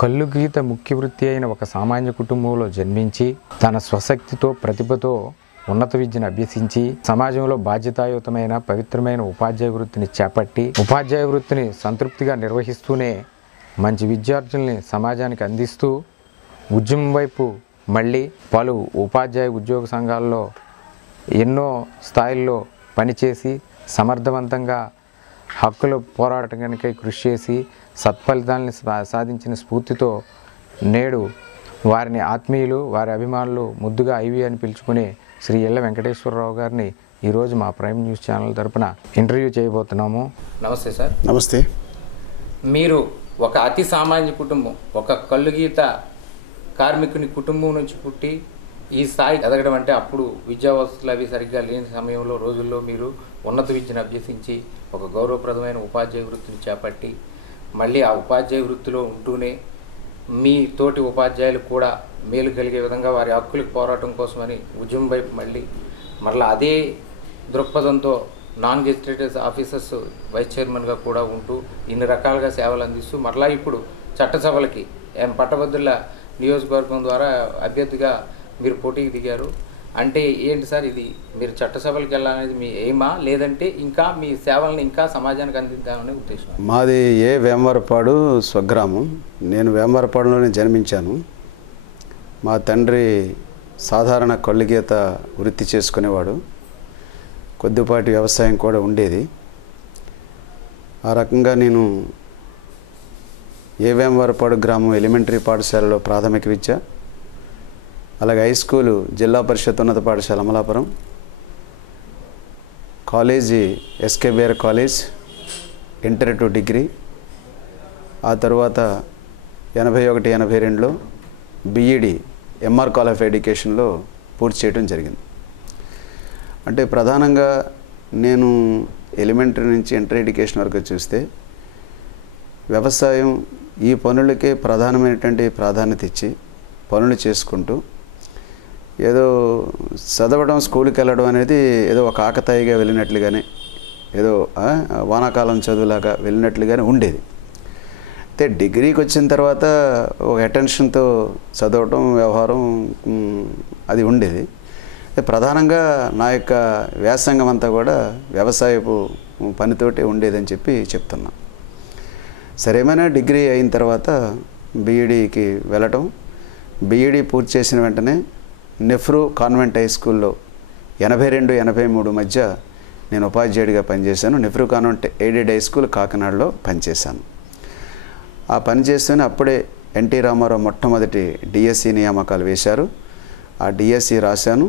కళ్ళు గీత ముఖ్య వృత్తి అయిన ఒక సామాన్య కుటుంబంలో జన్మించి తన స్వశక్తితో ప్రతిభతో ఉన్నత విద్యను అభ్యసించి సమాజంలో బాధ్యతాయుతమైన పవిత్రమైన ఉపాధ్యాయ వృత్తిని చేపట్టి ఉపాధ్యాయ వృత్తిని సంతృప్తిగా నిర్వహిస్తూనే మంచి విద్యార్థుల్ని సమాజానికి అందిస్తూ ఉద్యమం వైపు మళ్ళీ పలు ఉపాధ్యాయ ఉద్యోగ సంఘాల్లో ఎన్నో స్థాయిల్లో పనిచేసి సమర్థవంతంగా హక్కుల పోరాటానికై కృషి చేసి సత్ఫలితాలను సాధించిన స్ఫూర్తితో నేడు వారిని ఆత్మీయులు వారి అభిమానులు ముద్దుగా ఐవి అని పిలుచుకునే శ్రీ ఎల్ల వెంకటేశ్వరరావు గారిని ఈరోజు మా ప్రైమ్ న్యూస్ ఛానల్ తరపున ఇంటర్వ్యూ చేయబోతున్నాము. నమస్తే సార్. నమస్తే. మీరు ఒక అతి సామాన్య కుటుంబం, ఒక కళ్ళు గీత కార్మికుని కుటుంబం నుంచి పుట్టి ఈ స్థాయి ఎదగడం అంటే అప్పుడు విద్యా వసతులు అవి సరిగ్గా లేని సమయంలో రోజుల్లో మీరు ఉన్నత విద్యను అభ్యసించి ఒక గౌరవప్రదమైన ఉపాధ్యాయ వృత్తిని చేపట్టి మళ్ళీ ఆ ఉపాధ్యాయ వృత్తిలో ఉంటూనే మీ తోటి ఉపాధ్యాయులు కూడా మేలు కలిగే విధంగా వారి హక్కులకు పోరాటం కోసమని ఉద్యమం వైపు మరలా అదే దృక్పథంతో నాన్ గెజిటేటివ్ ఆఫీసర్స్ వైస్ చైర్మన్గా కూడా ఉంటూ ఇన్ని రకాలుగా సేవలు అందిస్తూ మరలా ఇప్పుడు చట్టసభలకి పట్టభద్రుల నియోజకవర్గం ద్వారా అభ్యర్థిగా మీరు పోటీకి దిగారు. అంటే ఏంటి సార్, ఇది మీరు చట్టసభలకు వెళ్ళాలనేది మీ ఎయిమా, లేదంటే ఇంకా మీ సేవలను ఇంకా సమాజానికి అందిద్దామనే ఉద్దేశం? మాది వేమవరపాడు స్వగ్రామం. నేను వేమవరపాడులోనే జన్మించాను. మా తండ్రి సాధారణ కళ్ళు గీత వృత్తి చేసుకునేవాడు. కొద్దిపాటి వ్యవసాయం కూడా ఉండేది. ఆ రకంగా నేను వేమవరపాడు గ్రామం ఎలిమెంటరీ పాఠశాలలో ప్రాథమిక విద్య, అలాగే హై స్కూలు జిల్లా పరిషత్ ఉన్నత పాఠశాల Amalapuram, college SKBR college, inter to degree, ఆ తర్వాత 81-82లో బిఈడి ఎంఆర్ కాలేజ్ ఆఫ్ ఎడ్యుకేషన్లో పూర్తి చేయడం జరిగింది. అంటే ప్రధానంగా నేను ఎలిమెంటరీ నుంచి ఇంటర్ ఎడ్యుకేషన్ వరకు చూస్తే వ్యవసాయం ఈ పనులకే ప్రధానమైనటువంటి ప్రాధాన్యత ఇచ్చి పనులు చేసుకుంటూ ఏదో చదవడం, స్కూల్కి వెళ్ళడం అనేది ఏదో ఒక ఆకతాయిగా వెళ్ళినట్లుగానే, ఏదో వానాకాలం చదువులాగా వెళ్ళినట్లుగానే ఉండేది. అయితే డిగ్రీకి వచ్చిన తర్వాత ఒక అటెన్షన్తో చదవటం, వ్యవహారం అది ఉండేది. ప్రధానంగా నా యొక్క వ్యాసంగం అంతా కూడా వ్యవసాయపు పనితోటే ఉండేదని చెప్తున్నా. సరేమైనా డిగ్రీ అయిన తర్వాత బీఈడీకి వెళ్ళటం, బీఈడీ పూర్తి చేసిన వెంటనే నెహ్రూ కాన్వెంట్ హై స్కూల్లో 82-83 మధ్య నేను ఉపాధ్యాయుడిగా పనిచేశాను. Nehru convent aided high school కాకినాడలో పనిచేశాను. ఆ పనిచేస్తూనే అప్పుడే ఎన్టీ రామారావు మొట్టమొదటి డిఎస్సి నియామకాలు వేశారు. ఆ డిఎస్సి రాశాను.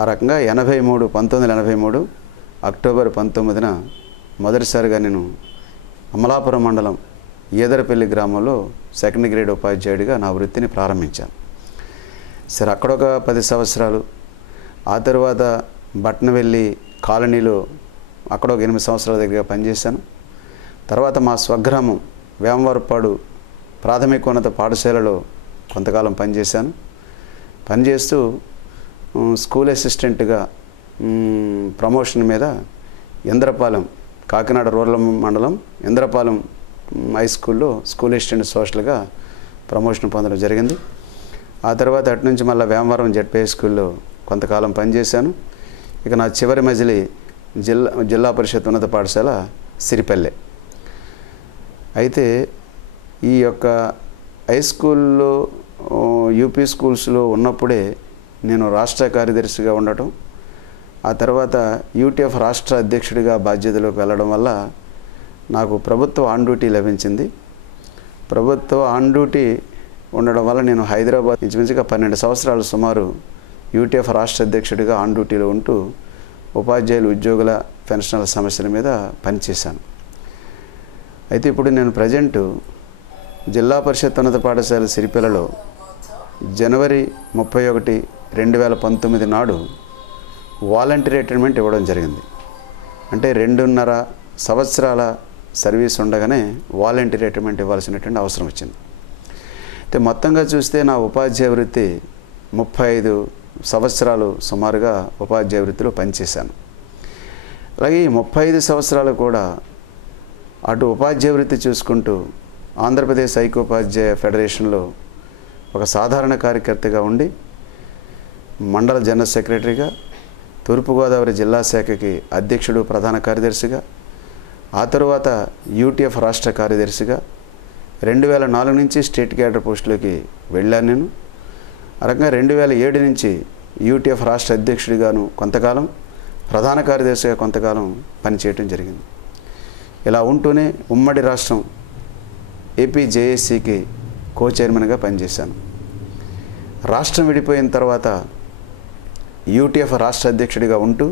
ఆ రకంగా 1983 అక్టోబర్ 19న మొదటిసారిగా నేను అమలాపురం మండలం ఈదరపల్లి గ్రామంలో సెకండ్ గ్రేడ్ ఉపాధ్యాయుడిగా నా వృత్తిని ప్రారంభించాను. సరే, అక్కడ ఒక 10 సంవత్సరాలు, ఆ తర్వాత బట్నవెల్లి కాలనీలో అక్కడ ఒక 8 సంవత్సరాల దగ్గర పనిచేశాను. తర్వాత మా స్వగ్రామం వేమవరపాడు ప్రాథమికోన్నత పాఠశాలలో కొంతకాలం పనిచేశాను. పనిచేస్తూ స్కూల్ అసిస్టెంట్గా ప్రమోషన్ మీద ఇంద్రపాలెం, కాకినాడ రూరల్ మండలం ఇంద్రపాలెం హై స్కూల్లో స్కూల్ అసిస్టెంట్ సోషల్గా ప్రమోషన్ పొందడం జరిగింది. ఆ తర్వాత అటు నుంచి మళ్ళీ వేమవరం జెడ్పీ హై స్కూల్లో కొంతకాలం పనిచేశాను. ఇక నా చివరి మజిలీ జిల్లా పరిషత్ ఉన్నత పాఠశాల సిరిపల్లె. అయితే ఈ యొక్క హై స్కూల్లో యూపీ స్కూల్స్లో ఉన్నప్పుడే నేను రాష్ట్ర కార్యదర్శిగా ఉండటం, ఆ తర్వాత యూటీఎఫ్ రాష్ట్ర అధ్యక్షుడిగా బాధ్యతలోకి వెళ్ళడం వల్ల నాకు ప్రభుత్వ ఆన్ డ్యూటీ లభించింది. ప్రభుత్వ ఆన్ డ్యూటీ ఉండడం వల్ల నేను హైదరాబాద్ ఇంచుమించుగా 12 సంవత్సరాలు సుమారు యూటీఎఫ్ రాష్ట్ర అధ్యక్షుడిగా ఆన్ డ్యూటీలో ఉంటూ ఉపాధ్యాయులు, ఉద్యోగుల పెన్షన్ల సమస్యల మీద పనిచేశాను. అయితే ఇప్పుడు నేను ప్రజెంటు జిల్లా పరిషత్ ఉన్నత పాఠశాల సిరిపల్లలో జనవరి 31, 2019 నాడు వాలంటీర్ రిటైర్మెంట్ ఇవ్వడం జరిగింది. అంటే 2.5 సంవత్సరాల సర్వీస్ ఉండగానే వాలంటీర్ రిటైర్మెంట్ ఇవ్వాల్సినటువంటి అవసరం వచ్చింది. అయితే మొత్తంగా చూస్తే నా ఉపాధ్యాయ వృత్తి 35 సంవత్సరాలు సుమారుగా ఉపాధ్యాయ వృత్తిలో పనిచేశాను. అలాగే ఈ 35 సంవత్సరాలు కూడా అటు ఉపాధ్యాయ వృత్తి చూసుకుంటూ ఆంధ్రప్రదేశ్ ఐక్యోపాధ్యాయ ఫెడరేషన్లో ఒక సాధారణ కార్యకర్తగా ఉండి మండల జనరల్ సెక్రటరీగా, తూర్పుగోదావరి జిల్లా శాఖకి అధ్యక్షుడు, ప్రధాన కార్యదర్శిగా, ఆ తరువాత యూటీఎఫ్ రాష్ట్ర కార్యదర్శిగా 2004 నుంచి స్టేట్ క్యాడర్ పోస్టులోకి వెళ్ళాను నేను. ఆ రకంగా 2007 నుంచి యూటీఎఫ్ రాష్ట్ర అధ్యక్షుడిగాను కొంతకాలం, ప్రధాన కార్యదర్శిగా కొంతకాలం పనిచేయటం జరిగింది. ఇలా ఉంటూనే ఉమ్మడి రాష్ట్రం ఏపీ జేఏసీకి కో చైర్మన్గా పనిచేశాను. రాష్ట్రం విడిపోయిన తర్వాత యూటీఎఫ్ రాష్ట్ర అధ్యక్షుడిగా ఉంటూ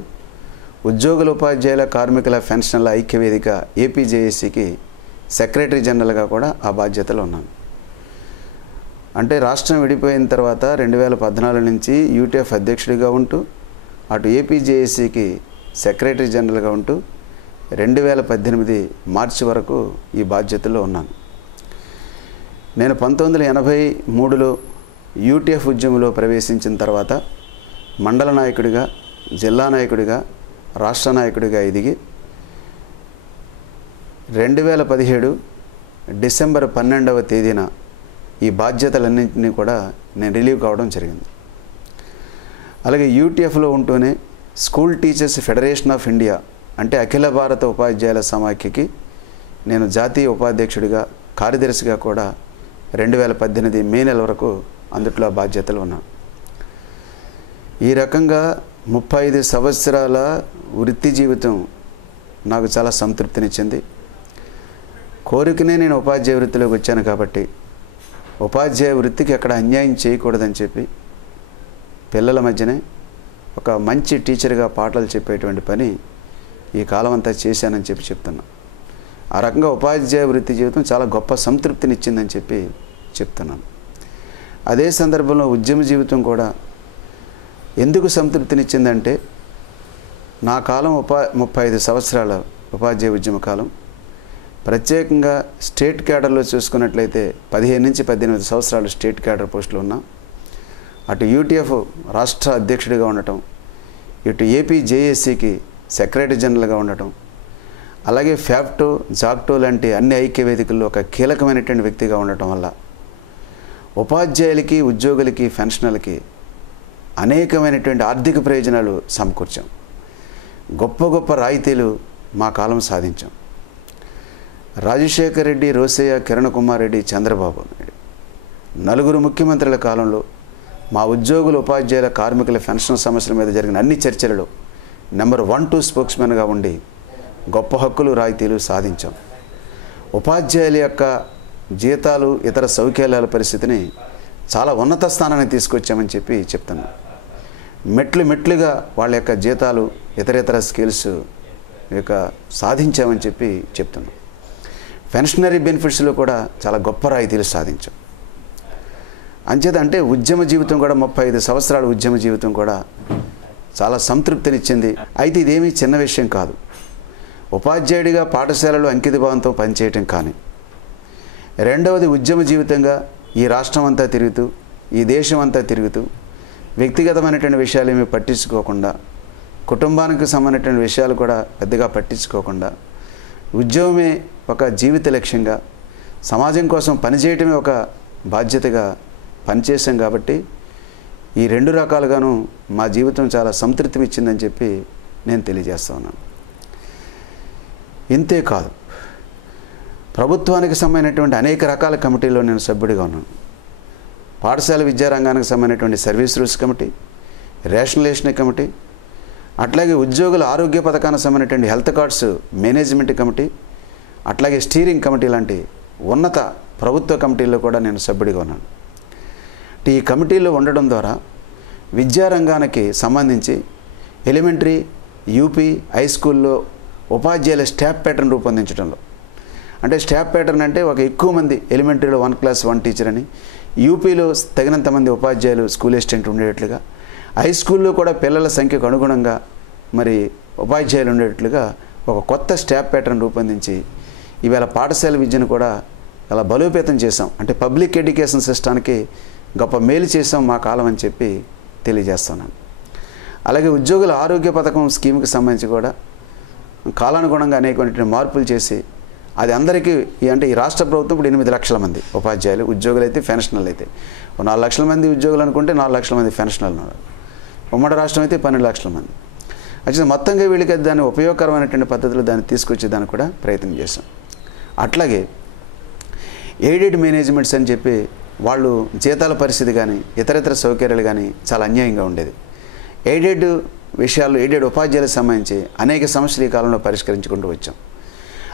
ఉద్యోగుల, ఉపాధ్యాయుల, కార్మికుల పెన్షన్ల ఐక్యవేదిక ఏపీ జేఏసీకి సెక్రటరీ జనరల్గా కూడా ఆ బాధ్యతలో ఉన్నాను. అంటే రాష్ట్రం విడిపోయిన తర్వాత 2014 నుంచి యూటీఎఫ్ అధ్యక్షుడిగా ఉంటూ అటు ఏపీ జేఏసీకి సెక్రటరీ జనరల్గా ఉంటూ 2018 మార్చి వరకు ఈ బాధ్యతలో ఉన్నాను. నేను 1983లో యూటీఎఫ్ ఉద్యమంలో ప్రవేశించిన తర్వాత మండల నాయకుడిగా, జిల్లా నాయకుడిగా, రాష్ట్ర నాయకుడిగా ఎదిగి 2017 డిసెంబర్ 12వ తేదీన ఈ బాధ్యతలన్నింటినీ కూడా నేను రిలీవ్ కావడం జరిగింది. అలాగే యూటీఎఫ్లో ఉంటూనే school teachers federation of India అంటే అఖిల భారత ఉపాధ్యాయుల సమాఖ్యకి నేను జాతీయ ఉపాధ్యక్షుడిగా, కార్యదర్శిగా కూడా 2018 మే నెల వరకు అందుట్లో బాధ్యతలు ఉన్నాను. ఈ రకంగా 35 సంవత్సరాల వృత్తి జీవితం నాకు చాలా సంతృప్తినిచ్చింది. కోరికనే నేను ఉపాధ్యాయ వృత్తిలోకి వచ్చాను కాబట్టి ఉపాధ్యాయ వృత్తికి ఎక్కడ అన్యాయం చేయకూడదని చెప్పి పిల్లల మధ్యనే ఒక మంచి టీచర్గా పాఠాలు చెప్పేటువంటి పని ఈ కాలం అంతా చేశానని చెప్పి చెప్తున్నా. ఆ రకంగా ఉపాధ్యాయ వృత్తి జీవితం చాలా గొప్ప సంతృప్తినిచ్చిందని చెప్పి చెప్తున్నాను. అదే సందర్భంలో ఉద్యమ జీవితం కూడా ఎందుకు సంతృప్తినిచ్చిందంటే నా కాలం 35 సంవత్సరాల ఉపాధ్యాయ ఉద్యమ కాలం. ప్రత్యేకంగా స్టేట్ క్యాడర్లో చూసుకున్నట్లయితే 15 నుంచి 18 సంవత్సరాలు స్టేట్ క్యాడర్ పోస్టులు ఉన్నా, అటు యూటీఎఫ్ రాష్ట్ర అధ్యక్షుడిగా ఉండటం, ఇటు ఏపీ జేఏసీకి సెక్రటరీ జనరల్గా ఉండటం, అలాగే ఫ్యాప్టో, జాక్టో లాంటి అన్ని ఐక్య వేదికల్లో ఒక కీలకమైనటువంటి వ్యక్తిగా ఉండటం వల్ల ఉపాధ్యాయులకి, ఉద్యోగులకి, పెన్షనర్లకి అనేకమైనటువంటి ఆర్థిక ప్రయోజనాలు సమకూర్చాం. గొప్ప గొప్ప రాయితీలు మా కాలం సాధించాం. రాజశేఖర్ రెడ్డి, రోసయ్య, కిరణ్ కుమార్ రెడ్డి, చంద్రబాబు నాయుడు నలుగురు ముఖ్యమంత్రుల కాలంలో మా ఉద్యోగుల, ఉపాధ్యాయుల, కార్మికుల పెన్షన్ సమస్యల మీద జరిగిన అన్ని చర్చలలో నెంబర్ 1, 2 స్పోక్స్మెన్గా ఉండి గొప్ప హక్కులు, రాయితీలు సాధించాం. ఉపాధ్యాయుల యొక్క జీతాలు, ఇతర సౌకర్యాల పరిస్థితిని చాలా ఉన్నత స్థానాన్ని తీసుకొచ్చామని చెప్పి చెప్తున్నాం. మెట్లుగా వాళ్ళ యొక్క జీతాలు, ఇతర స్కిల్స్ యొక్క సాధించామని చెప్పి చెప్తున్నాం. పెన్షనరీ బెనిఫిట్స్లో కూడా చాలా గొప్ప రాయితీలు సాధించాం. అంచేత అంటే ఉద్యమ జీవితం కూడా 35 సంవత్సరాల ఉద్యమ జీవితం కూడా చాలా సంతృప్తినిచ్చింది. అయితే ఇదేమీ చిన్న విషయం కాదు. ఉపాధ్యాయుడిగా పాఠశాలలో అంకితభావంతో పనిచేయటం కానీ, రెండవది ఉద్యమ జీవితంగా ఈ రాష్ట్రం అంతా తిరుగుతూ, ఈ దేశం అంతా తిరుగుతూ వ్యక్తిగతమైనటువంటి విషయాలు ఏమీ పట్టించుకోకుండా, కుటుంబానికి సంబంధించిన విషయాలు కూడా పెద్దగా పట్టించుకోకుండా ఉద్యోగమే ఒక జీవిత లక్ష్యంగా, సమాజం కోసం పనిచేయటమే ఒక బాధ్యతగా పనిచేసాం. కాబట్టి ఈ 2 రకాలుగాను మా జీవితం చాలా సంతృప్తి ఇచ్చిందని చెప్పి నేను తెలియజేస్తా ఉన్నాను. ఇంతే కాదు, ప్రభుత్వానికి సంబంధించినటువంటి అనేక రకాల కమిటీల్లో నేను సభ్యుడిగా ఉన్నాను. పాఠశాల విద్యారంగానికి సంబంధించినటువంటి service rules committee, rationalisation committee, అట్లాగే ఉద్యోగుల ఆరోగ్య పథకానికి సంబంధించినటువంటి హెల్త్ కార్డ్స్ మేనేజ్మెంట్ కమిటీ, అట్లాగే స్టీరింగ్ కమిటీ లాంటి ఉన్నత ప్రభుత్వ కమిటీల్లో కూడా నేను సభ్యుడిగా ఉన్నాను. ఈ కమిటీల్లో ఉండడం ద్వారా విద్యారంగానికి సంబంధించి ఎలిమెంటరీ, యూపీ, హై స్కూల్లో ఉపాధ్యాయుల స్టాఫ్ ప్యాటర్న్ రూపొందించడంలో, అంటే స్టాఫ్ ప్యాటర్న్ అంటే ఒక ఎక్కువ మంది ఎలిమెంటరీలో 1 క్లాస్ 1 టీచర్ అని, యూపీలో తగినంత మంది ఉపాధ్యాయులు, స్కూల్ అసిస్టెంట్ ఉండేటట్లుగా, హై స్కూల్లో కూడా పిల్లల సంఖ్యకు అనుగుణంగా మరి ఉపాధ్యాయులు ఉండేటట్లుగా ఒక కొత్త స్టాఫ్ ప్యాటర్న్ రూపొందించి ఇవాళ పాఠశాల విద్యను కూడా అలా బలోపేతం చేసాం. అంటే పబ్లిక్ ఎడ్యుకేషన్ సిస్టానికి గొప్ప మేలు చేసాం మా కాలం అని చెప్పి తెలియజేస్తున్నాను. అలాగే ఉద్యోగుల ఆరోగ్య పథకం స్కీమ్కి సంబంధించి కూడా కాలానుగుణంగా అనేకమైనటువంటి మార్పులు చేసి అది అందరికీ అంటే ఈ రాష్ట్ర ప్రభుత్వం ఇప్పుడు 8 లక్షల మంది ఉపాధ్యాయులు, ఉద్యోగులు అయితే పెన్షనర్లు అయితే 4 లక్షల మంది ఉద్యోగులు అనుకుంటే 4 లక్షల మంది పెన్షనర్లు ఉన్నారు. ఉమ్మడి రాష్ట్రం అయితే 12 లక్షల మంది. అయితే మొత్తంగా వీళ్ళకి దాన్ని ఉపయోగకరమైనటువంటి పద్ధతిలో దాన్ని తీసుకొచ్చేదానికి కూడా ప్రయత్నం చేశాం. అట్లాగే ఎయిడెడ్ మేనేజ్మెంట్స్ అని చెప్పి వాళ్ళు జీతాల పరిస్థితి కానీ ఇతర సౌకర్యాలు కానీ చాలా అన్యాయంగా ఉండేది. ఎయిడెడ్ విషయాలు, ఎయిడెడ్ ఉపాధ్యాయులకు సంబంధించి అనేక సమస్యలు ఈ కాలంలో పరిష్కరించుకుంటూ వచ్చాం.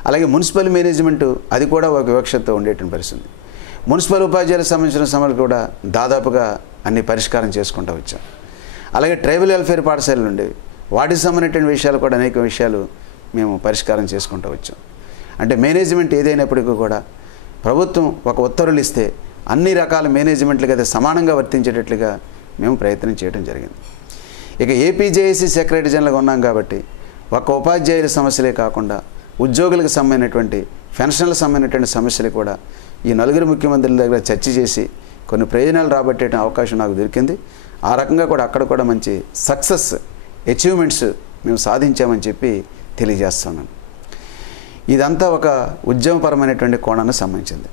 అలాగే మున్సిపల్ మేనేజ్మెంటు అది కూడా ఒక వివక్షతో ఉండేటువంటి పరిస్థితి. మున్సిపల్ ఉపాధ్యాయులకు సంబంధించిన సమస్యలు కూడా దాదాపుగా అన్ని పరిష్కారం చేసుకుంటూ వచ్చాం. అలాగే ట్రైబల్ వెల్ఫేర్ పాఠశాలలు ఉండేవి, వాటికి సంబంధించిన విషయాలు కూడా అనేక విషయాలు మేము పరిష్కారం చేసుకుంటూ వచ్చాం. అంటే మేనేజ్మెంట్ ఏదైనప్పటికీ కూడా ప్రభుత్వం ఒక ఉత్తర్వులు ఇస్తే అన్ని రకాల మేనేజ్మెంట్లకు అయితే సమానంగా వర్తించేటట్లుగా మేము ప్రయత్నం చేయడం జరిగింది. ఇక ఏపీజేఏసీ సెక్రటరీ జనరల్గా ఉన్నాం కాబట్టి ఒక ఉపాధ్యాయుల సమస్యలే కాకుండా ఉద్యోగులకు సంబంధించినటువంటి పెన్షన్లకు సంబంధించినటువంటి సమస్యలు కూడా ఈ 4 ముఖ్యమంత్రుల దగ్గర చర్చ చేసి కొన్ని ప్రయోజనాలు రాబట్టే అవకాశం నాకు దొరికింది. ఆ రకంగా కూడా అక్కడ కూడా మంచి సక్సెస్ అచీవ్మెంట్స్ మేము సాధించామని చెప్పి తెలియజేస్తున్నాను. ఇదంతా ఒక ఉద్యమపరమైనటువంటి కోణానికి సంబంధించింది.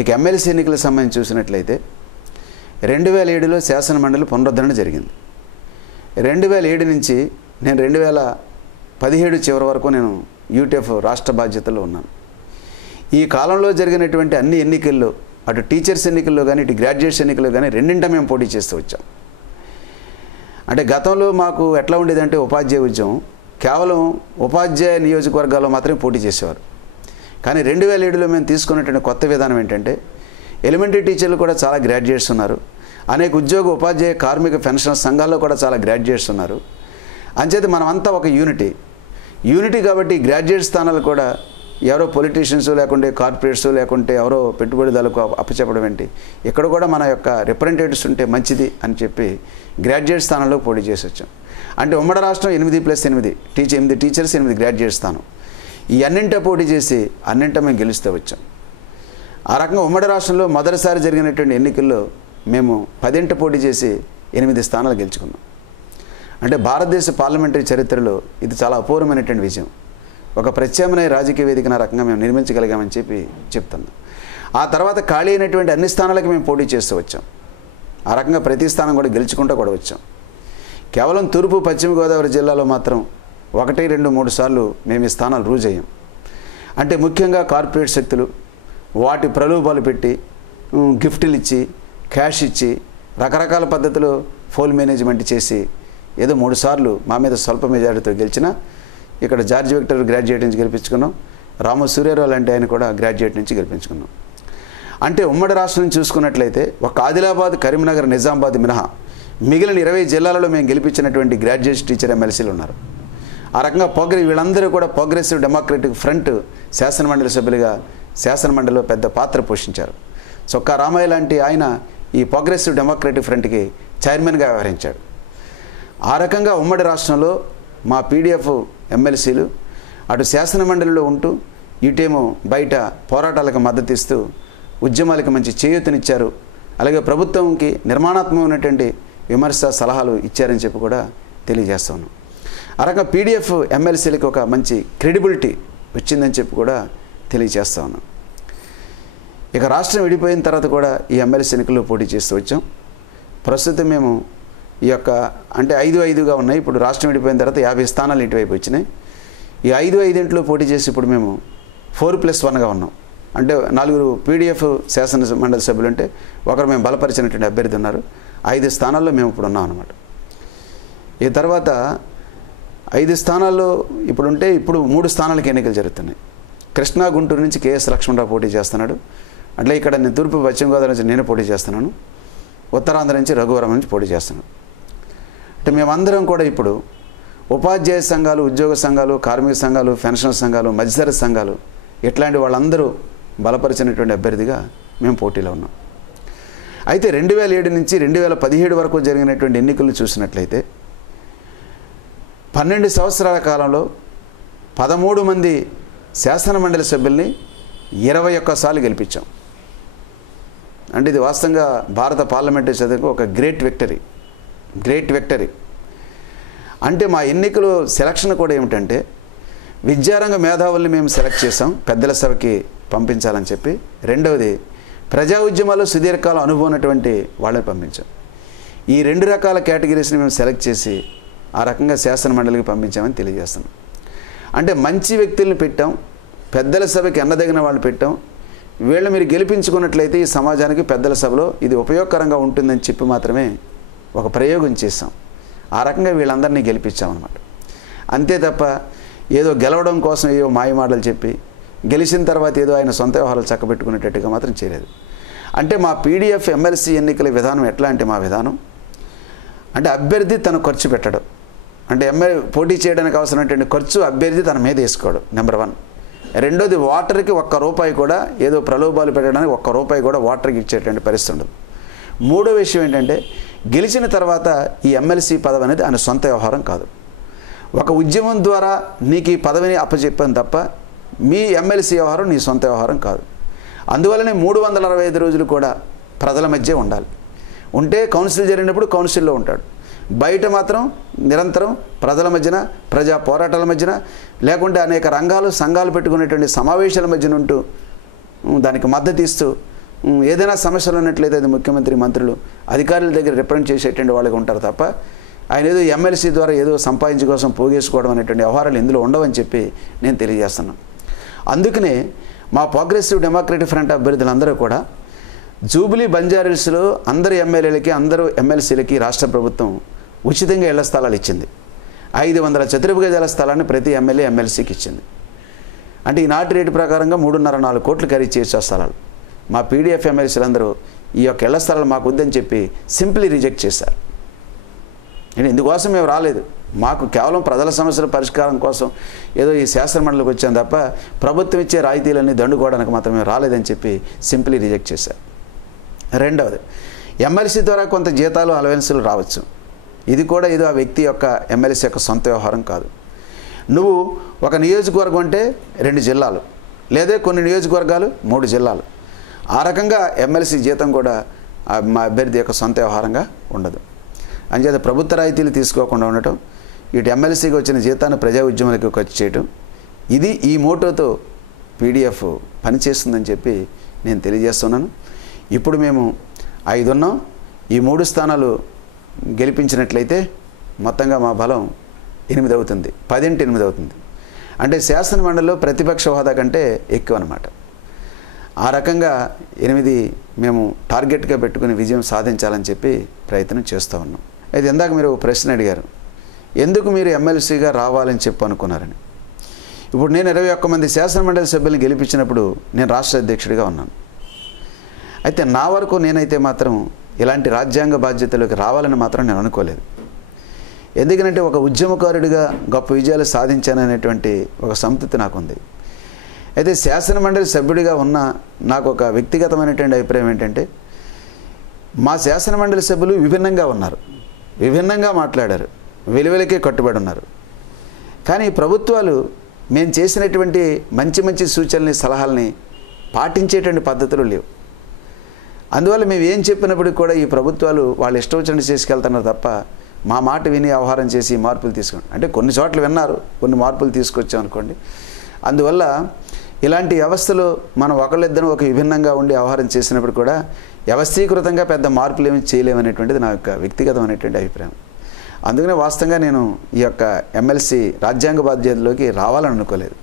ఇక ఎమ్మెల్సీ ఎన్నికలకు సంబంధించి చూసినట్లయితే 2007లో శాసనమండలి పునరుద్ధరణ జరిగింది. 2007 నుంచి నేను 2017 చివరి వరకు నేను యూటీఎఫ్ రాష్ట్ర బాధ్యతలో ఉన్నాను. ఈ కాలంలో జరిగినటువంటి అన్ని ఎన్నికల్లో, అటు టీచర్స్ ఎన్నికల్లో కానీ ఇటు గ్రాడ్యుయేట్స్ ఎన్నికల్లో కానీ రెండింట మేము పోటీ చేస్తూ వచ్చాం. అంటే గతంలో మాకు ఎట్లా ఉండేదంటే ఉపాధ్యాయ ఉద్యమం కేవలం ఉపాధ్యాయ నియోజకవర్గాల్లో మాత్రమే పోటీ చేసేవారు. కానీ 2007లో మేము తీసుకున్నటువంటి కొత్త విధానం ఏంటంటే ఎలిమెంటరీ టీచర్లు కూడా చాలా గ్రాడ్యుయేట్స్ ఉన్నారు, అనేక ఉద్యోగ ఉపాధ్యాయ కార్మిక పెన్షన్ సంఘాల్లో కూడా చాలా గ్రాడ్యుయేట్స్ ఉన్నారు. అంచేత మనమంతా ఒక యూనిటీ కాబట్టి గ్రాడ్యుయేట్ స్థానాలు కూడా ఎవరో పొలిటీషియన్స్ లేకుంటే కార్పొరేట్స్ లేకుంటే ఎవరో పెట్టుబడిదారులకు అప్పచెప్పడం ఏంటి, ఇక్కడ కూడా మన యొక్క రిప్రజెంటేటివ్స్ ఉంటే మంచిది అని చెప్పి గ్రాడ్యుయేట్ స్థానంలో పోటీ చేసి వచ్చాం. అంటే ఉమ్మడి రాష్ట్రం 8+8 8 టీచర్స్ 8 గ్రాడ్యుయేట్ స్థానం, ఈ అన్నింట పోటీ చేసి అన్నింట మేము గెలుస్తూ వచ్చాం. ఆ రకంగా ఉమ్మడి రాష్ట్రంలో మొదటిసారి జరిగినటువంటి ఎన్నికల్లో మేము 10 పోటీ చేసి 8 స్థానాలు గెలుచుకున్నాం. అంటే భారతదేశ పార్లమెంటరీ చరిత్రలో ఇది చాలా అపూర్వమైనటువంటి విజయం. ఒక ప్రత్యామ్నాయ రాజకీయ వేదికన రకంగా మేము నిర్మించగలిగామని చెప్పి చెప్తున్నాం. ఆ తర్వాత ఖాళీ అయినటువంటి అన్ని స్థానాలకు మేము పోటీ చేస్తూ వచ్చాం. ఆ రకంగా ప్రతి స్థానం కూడా గెలుచుకుంటూ కూడా వచ్చాం. కేవలం తూర్పు పశ్చిమ గోదావరి జిల్లాలో మాత్రం 1, 2, 3 సార్లు మేము ఈ స్థానాలు రూజ్ అయ్యాం. అంటే ముఖ్యంగా కార్పొరేట్ శక్తులు వాటి ప్రలోభాలు పెట్టి గిఫ్టులు ఇచ్చి క్యాష్ ఇచ్చి రకరకాల పద్ధతిలో పోల్ మేనేజ్మెంట్ చేసి ఏదో 3 సార్లు మా మీద స్వల్ప మెజారిటీతో గెలిచినా ఇక్కడ జార్జ్ విక్టర్ గ్రాడ్యుయేట్ నుంచి గెలిపించుకున్నాం, రాము సూర్యారావు లాంటి ఆయన కూడా గ్రాడ్యుయేట్ నుంచి గెలిపించుకున్నాం. అంటే ఉమ్మడి రాష్ట్రం నుంచి చూసుకున్నట్లయితే ఒక ఆదిలాబాద్, కరీంనగర్, నిజామాబాద్ మినహా మిగిలిన 20 జిల్లాలలో మేము గెలిపించినటువంటి గ్రాడ్యుయేట్ టీచర్ ఎమ్మెల్సీలు ఉన్నారు. ఆ రకంగా వీళ్ళందరూ కూడా ప్రోగ్రెసివ్ డెమోక్రటిక్ ఫ్రంట్ శాసనమండలి సభ్యులుగా శాసనమండలిలో పెద్ద పాత్ర పోషించారు. చొక్కా రామయ్య లాంటి ఆయన ఈ ప్రోగ్రెసివ్ డెమోక్రటిక్ ఫ్రంట్కి చైర్మన్గా వ్యవహరించాడు. ఆ రకంగా ఉమ్మడి రాష్ట్రంలో మా పీడీఎఫ్ ఎమ్మెల్సీలు అటు శాసనమండలిలో ఉంటూ ఇటేమో బయట పోరాటాలకు మద్దతు ఇస్తూ ఉద్యమాలకు మంచి చేయూతనిచ్చారు. అలాగే ప్రభుత్వంకి నిర్మాణాత్మకమైనటువంటి విమర్శ సలహాలు ఇచ్చారని చెప్పి కూడా తెలియజేస్తాను. ఆ రకంగా పీడీఎఫ్ ఎమ్మెల్సీలకు ఒక మంచి క్రెడిబిలిటీ వచ్చిందని చెప్పి కూడా తెలియజేస్తా ఉన్నాను. ఇక రాష్ట్రం విడిపోయిన తర్వాత కూడా ఈ ఎమ్మెల్సీ ఎన్నికల్లో పోటీ చేస్తూ వచ్చాం. ప్రస్తుతం మేము ఈ యొక్క అంటే 5-5గా ఉన్నాయి. ఇప్పుడు రాష్ట్రం విడిపోయిన తర్వాత 50 స్థానాలు ఇటువైపు వచ్చినాయి. ఈ 5-5 పోటీ చేసి ఇప్పుడు మేము 4+1గా ఉన్నాం. అంటే 4 పీడీఎఫ్ శాసన మండలి సభ్యులు ఉంటే ఒకరు మేము బలపరిచినటువంటి అభ్యర్థి ఉన్నారు. 5 స్థానాల్లో మేము ఇప్పుడు ఉన్నాం అన్నమాట. ఈ తర్వాత 5 స్థానాల్లో ఇప్పుడుంటే ఇప్పుడు 3 స్థానాలకు ఎన్నికలు జరుగుతున్నాయి. కృష్ణా, గుంటూరు నుంచి కేఎస్ లక్ష్మణరావు పోటీ చేస్తున్నాడు. అట్లా ఇక్కడ నేను తూర్పు పశ్చిమ గోదావరి నుంచి నేను పోటీ చేస్తున్నాను. ఉత్తరాంధ్ర నుంచి రఘువరం నుంచి పోటీ చేస్తున్నాను. అంటే మేమందరం కూడా ఇప్పుడు ఉపాధ్యాయ సంఘాలు, ఉద్యోగ సంఘాలు, కార్మిక సంఘాలు, పెన్షన్ సంఘాలు, మధ్యతరగతి సంఘాలు ఇట్లాంటి వాళ్ళందరూ బలపరిచినటువంటి అభ్యర్థిగా మేము పోటీలో ఉన్నాం. అయితే 2007 నుంచి 2017 వరకు జరిగినటువంటి ఎన్నికలు చూసినట్లయితే 12 సంవత్సరాల కాలంలో 13 మంది శాసనమండలి సభ్యుల్ని 21 సార్లు గెలిపించాం. అంటే ఇది వాస్తవంగా భారత పార్లమెంటరీ చదువుకు ఒక గ్రేట్ విక్టరీ. అంటే మా ఎన్నికలు సెలక్షన్ కూడా ఏమిటంటే విద్యారంగ మేధావుల్ని మేము సెలెక్ట్ చేసాం పెద్దల సభకి పంపించాలని చెప్పి. రెండవది ప్రజా ఉద్యమాల్లో సుదీర్ఘకాల అనుభవం ఉన్నటువంటి వాళ్ళని పంపించాం. ఈ 2 రకాల కేటగిరీస్ని మేము సెలెక్ట్ చేసి ఆ రకంగా శాసన మండలికి పంపించామని తెలియజేస్తున్నాం. అంటే మంచి వ్యక్తుల్ని పెట్టాం, పెద్దల సభకి ఎన్నదగిన వాళ్ళు పెట్టాం. వీళ్ళు మీరు గెలిపించుకున్నట్లయితే ఈ సమాజానికి పెద్దల సభలో ఇది ఉపయోగకరంగా ఉంటుందని చెప్పి మాత్రమే ఒక ప్రయోగం చేసాం. ఆ రకంగా వీళ్ళందరినీ గెలిపించామన్నమాట. అంతే తప్ప ఏదో గెలవడం కోసం ఏదో మాయమాటలు చెప్పి గెలిచిన తర్వాత ఏదో ఆయన సొంత వ్యవహారాలు చక్కబెట్టుకునేటట్టుగా మాత్రం చేయలేదు. అంటే మా పీడీఎఫ్ ఎమ్మెల్సీ ఎన్నికల విధానం ఎట్లా అంటే మా విధానం అంటే అభ్యర్థి తను ఖర్చు పెట్టడం, అంటే పోటీ చేయడానికి అవసరమైనటువంటి ఖర్చు అభ్యర్థి తన మీద వేసుకోవడం నెంబర్ 1. రెండోది ఓటర్కి ₹1 కూడా ఏదో ప్రలోభాలు పెట్టడానికి ₹1 కూడా ఓటర్కి ఇచ్చేటువంటి పరిస్థితి ఉండదు. మూడో విషయం ఏంటంటే గెలిచిన తర్వాత ఈ ఎమ్మెల్సీ పదవి అనేది ఆయన సొంత వ్యవహారం కాదు. ఒక ఉద్యమం ద్వారా నీకు ఈ పదవిని అప్పచెప్పాను తప్ప మీ ఎమ్మెల్సీ వ్యవహారం నీ సొంత వ్యవహారం కాదు. అందువల్లనే 365 రోజులు కూడా ప్రజల మధ్య ఉండాలి. ఉంటే కౌన్సిల్ జరిగినప్పుడు కౌన్సిల్లో ఉంటాడు, బయట మాత్రం నిరంతరం ప్రజల మధ్యన ప్రజా పోరాటాల మధ్యన లేకుంటే అనేక సంఘాలు పెట్టుకునేటువంటి సమావేశాల మధ్యన ఉంటూ దానికి మద్దతు ఇస్తూ ఏదైనా సమస్యలు ఉన్నట్లయితే అది ముఖ్యమంత్రి మంత్రులు అధికారుల దగ్గర రిప్రజెంట్ చేసేటువంటి వాళ్ళకి ఉంటారు తప్ప ఆయన ఏదో ఎమ్మెల్సీ ద్వారా ఏదో సంపాదించే కోసం పోగేసుకోవడం అనేటువంటి వ్యవహారాలు ఇందులో ఉండవని చెప్పి నేను తెలియజేస్తున్నాను. అందుకనే మా ప్రోగ్రెసివ్ డెమోక్రటిక్ ఫ్రంట్ అభ్యర్థులందరూ కూడా జూబిలీ బంజారాహిల్స్లో అందరు ఎమ్మెల్యేలకి అందరూ ఎమ్మెల్సీలకి రాష్ట్ర ప్రభుత్వం ఉచితంగా ఇళ్ల స్థలాలు ఇచ్చింది. 500 చతురపు గజాల స్థలాన్ని ప్రతి ఎమ్మెల్యే ఎమ్మెల్సీకి ఇచ్చింది. అంటే ఈనాటి రేటు ప్రకారంగా 3.5-4 కోట్లు ఖరీదు చేసే స్థలాలు మా పీడీఎఫ్ ఎమ్మెల్సీలు అందరూ ఈ యొక్క ఇళ్ల స్థలాలు మాకు వద్దని చెప్పి సింప్లీ రిజెక్ట్ చేశారు. నేను ఇందుకోసం మేము రాలేదు, మాకు కేవలం ప్రజల సమస్యల పరిష్కారం కోసం ఏదో ఈ శాసనమండలికి వచ్చాను తప్ప ప్రభుత్వం ఇచ్చే రాయితీలన్నీ దండుకోవడానికి మాత్రం మేము రాలేదని చెప్పి సింప్లీ రిజెక్ట్ చేశారు. రెండవది ఎమ్మెల్సీ ద్వారా కొంత జీతాలు అలవెన్సులు రావచ్చు, ఇది కూడా ఏదో ఆ వ్యక్తి యొక్క ఎమ్మెల్సీ యొక్క సొంత వ్యవహారం కాదు. నువ్వు ఒక నియోజకవర్గం అంటే 2 జిల్లాలు లేదా కొన్ని నియోజకవర్గాలు 3 జిల్లాలు, ఆ రకంగా ఎమ్మెల్సీ జీతం కూడా మా అభ్యర్థి యొక్క సొంత వ్యవహారంగా ఉండదు. అంచేత ప్రభుత్వ రాయితీలు తీసుకోకుండా ఉండటం, ఇటు ఎమ్మెల్సీకి వచ్చిన జీతాన్ని ప్రజా ఉద్యమాలకు ఖర్చు చేయటం, ఇది ఈ మోటోతో పీడీఎఫ్ పనిచేస్తుందని చెప్పి నేను తెలియజేస్తున్నాను. ఇప్పుడు మేము 5 ఉన్నాం, ఈ 3 స్థానాలు గెలిపించినట్లయితే మొత్తంగా మా బలం 8 అవుతుంది, 10-8 అవుతుంది. అంటే శాసన మండలిలో ప్రతిపక్ష హోదా కంటే ఎక్కువ అన్నమాట. ఆ రకంగా 8 మేము టార్గెట్గా పెట్టుకుని విజయం సాధించాలని చెప్పి ప్రయత్నం చేస్తూ ఉన్నాం. అయితే ఇందాక మీరు ప్రశ్న అడిగారు, ఎందుకు మీరు ఎమ్మెల్సీగా రావాలని చెప్పి అనుకున్నారని. ఇప్పుడు నేను 21 మంది శాసనమండలి సభ్యులను గెలిపించినప్పుడు నేను రాష్ట్ర అధ్యక్షుడిగా ఉన్నాను. అయితే నా వరకు నేనైతే మాత్రం ఇలాంటి రాజ్యాంగ బాధ్యతలకు రావాలని మాత్రం నేను అనుకోలేదు. ఎందుకంటే ఒక ఉద్యమకారుడిగా గొప్ప విజయాలు సాధించాననేటువంటి ఒక సంతృప్తి నాకుంది. అయితే శాసనమండలి సభ్యుడిగా ఉన్న నాకు ఒక వ్యక్తిగతమైనటువంటి అభిప్రాయం ఏంటంటే మా శాసనమండలి సభ్యులు విభిన్నంగా ఉన్నారు, విభిన్నంగా మాట్లాడారు, వెలువెలకే కట్టుబడి ఉన్నారు. కానీ ప్రభుత్వాలు మేము చేసినటువంటి మంచి సూచనల్ని సలహాలని పాటించేటువంటి పద్ధతులు లేవు. అందువల్ల మేము ఏం చెప్పినప్పటికీ కూడా ఈ ప్రభుత్వాలు వాళ్ళు ఇష్టం వచ్చినట్టు చేసుకెళ్తున్నారు తప్ప మా మాట విని వ్యవహారం చేసి మార్పులు తీసుకోండి అంటే కొన్ని చోట్ల విన్నారు, కొన్ని మార్పులు తీసుకొచ్చాం అనుకోండి. అందువల్ల ఇలాంటి వ్యవస్థలో మనం ఒకళ్ళిద్దరం ఒక విభిన్నంగా ఉండి వ్యవహారం చేసినప్పుడు కూడా వ్యవస్థీకృతంగా పెద్ద మార్పులు ఏమి చేయలేమనేటువంటిది నా యొక్క వ్యక్తిగతమైనటువంటి అభిప్రాయం. అందుకనే వాస్తవంగా నేను ఈ యొక్క ఎమ్మెల్సీ రాజ్యాంగ బాధ్యతలోకి రావాలని అనుకోలేదు.